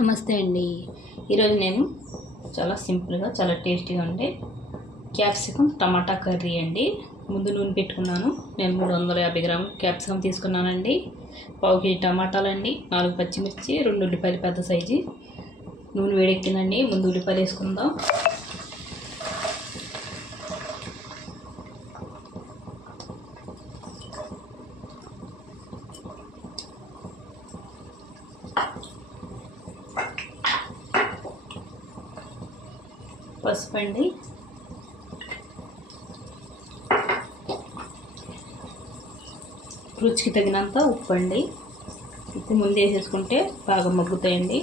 నమస్తే అండి. ఈరోజు నేను చాలా సింపుల్గా చాలా టేస్టీగా ఉండే క్యాప్సికమ్ టమాటా కర్రీ అండి. ముందు నూనె పెట్టుకున్నాను. నేను 350 గ్రాములు క్యాప్సికమ్ తీసుకున్నానండి. పావు కేజీ టమాటాలండి, 4 పచ్చిమిర్చి, 2 ఉల్లిపాయలు పెద్ద సైజు. నూనె వేడెక్కిందండి. ముందు ఉల్లిపాయలు వేసుకుందాం. పసుపు అండి, రుచికి తగినంత ఉప్పు అండి. ఉప్పు ముందు వేసేసుకుంటే బాగా మగ్గుతాయండి.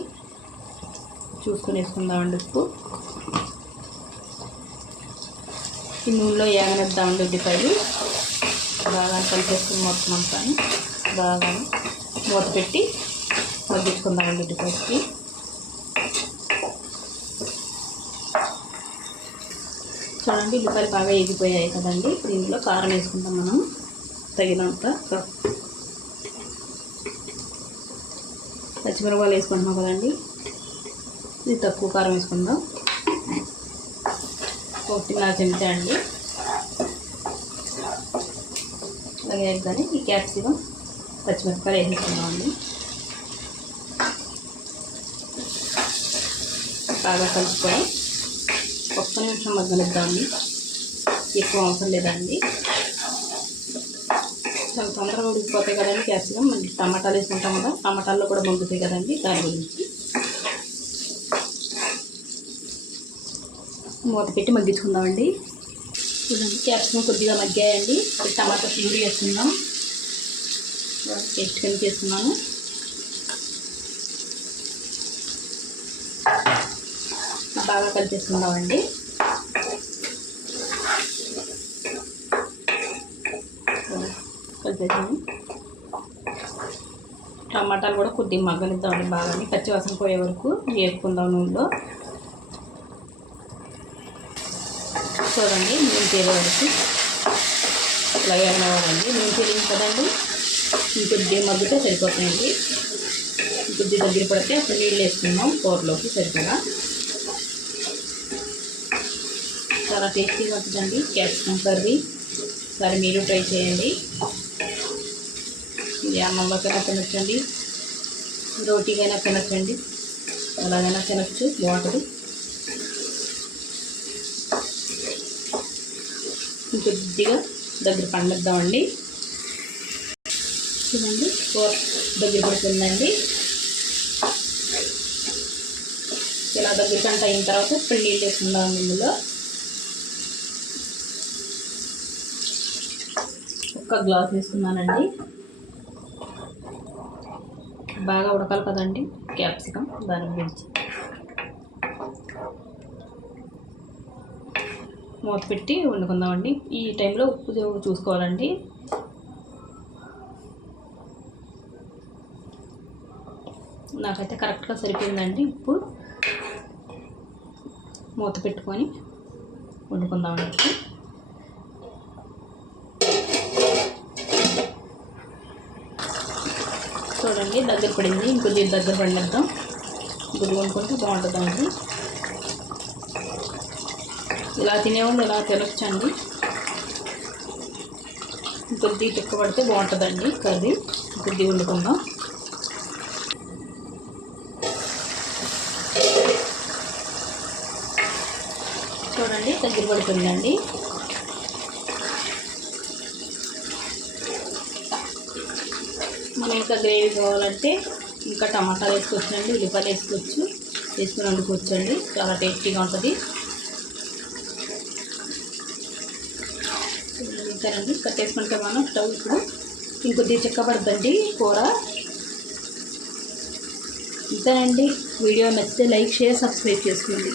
చూసుకొని వేసుకుందామండి ఉప్పు. ఈ నూనెలో ఏగనిద్దామండి ఉల్లిపాయలు. బాగా కలిపేసుకుని మొత్తం అంతా బాగా మూత పెట్టి మగ్గించుకుందామండి ఉల్లిపాయలకి. చూడండి, ఉల్లిపాయలు బాగా ఎగిపోయాయి కదండి. దీంట్లో కారం వేసుకుంటాం మనం తగినంత. పచ్చిమిరపకాయలు వేసుకుంటున్నాం కదండి, ఇది తక్కువ కారం వేసుకుందాం. 1.5 చెంచా అండి. అలాగే కానీ ఈ క్యాప్సికమ్ పచ్చిమిరపకాయలు వేసుకుందామండి. బాగా కలుపుకొని ఒక్క నిమిషం మగ్గనిద్దామండి. ఎక్కువ అవసరం లేదండి, చాలా తొందరగా ఉడికిపోతాయి కదండి క్యాప్సికమ్. మళ్ళీ టమాటాలు వేసుకుంటాం కదా, టమాటాల్లో కూడా మగ్గుతాయి కదండి. దాని గురించి మూత పెట్టి మగ్గించుకుందామండి. చూడండి, క్యాప్సికమ్ కొద్దిగా మగ్గాయండి. టమాటా ప్యూరీ వేసుకుందాం. పేస్ట్ కింద చేసుకున్నాను. బాగా కలిపేసుకుందామండి. కలిపేసాము. టమాటాలు కూడా కొద్దిగా మగ్గనిద్దామండి. బాగా పచ్చివాసన పోయే వరకు వేపుకుందాం నూనెలో. చూడండి, నూనె తేలే వరకు ఇలా వేగనివ్వాలండి. నూనె తేలింది కదండి, ఇంకొద్దిగా మగ్గితే సరిపోతాయండి. ఇంకొద్ది దగ్గర పడితే అప్పుడు నీళ్ళు వేసుకుందాం కూరలోకి సరిపడా. చాలా టేస్టీగా ఉంటుందండి క్యాప్సికమ్ కర్రీ. సరే, మీరు ట్రై చేయండి. ఇది అన్నంలోకైనా తినచ్చండి, రోటీకైనా తినచ్చండి, ఎలాగైనా తినచ్చు, బాగుంటుంది. ఇంకొద్దిగా దగ్గర పండిద్దామండి. చూడండి, కూర దగ్గర పడుతుందండి. ఇలా దగ్గర కంట అయిన తర్వాత ఇప్పుడు నీళ్ళు వేసుకుందాం. ఇందులో ఒక గ్లాస్ వేసుకున్నానండి. బాగా ఉడకాలి కదండి క్యాప్సికమ్, దాని గురించి మూత పెట్టి వండుకుందామండి. ఈ టైంలో ఉప్పు చూసుకోవాలండి. నాకైతే కరెక్ట్గా సరిపోయిందండి ఉప్పు. మూత పెట్టుకొని వండుకుందామండి. చూడండి, దగ్గర పడింది. ఇంకొద్దిగా దగ్గర పడిద్దాం. ఇంకొద్దిగా వండుకుంటే బాగుంటుందండి. ఇలా తినేవాళ్ళు ఇలా తినొచ్చండి. ఇంకొద్దిగా తిక్క పడితే బాగుంటుందండి కర్రీ. ఇంకొద్దిగా వండుకుందాం. చూడండి, దగ్గర పడుతుందండి. మనం ఇంకా గ్రేవీ కావాలంటే ఇంకా టమాటాలు వేసుకోవచ్చండి, ఉల్లిపాయలు వేసుకోవచ్చు, వేసుకొని వండుకోవచ్చు అండి. చాలా టేస్టీగా ఉంటుంది. ఇంకానండి, కట్టేసుకుంటే మనం స్టవ్ ఇప్పుడు ఇంకొద్దిగా చిక్కబడుతుందండి కూర. ఇంతేనండి. వీడియో నచ్చితే లైక్, షేర్, సబ్స్క్రైబ్ చేసుకోండి.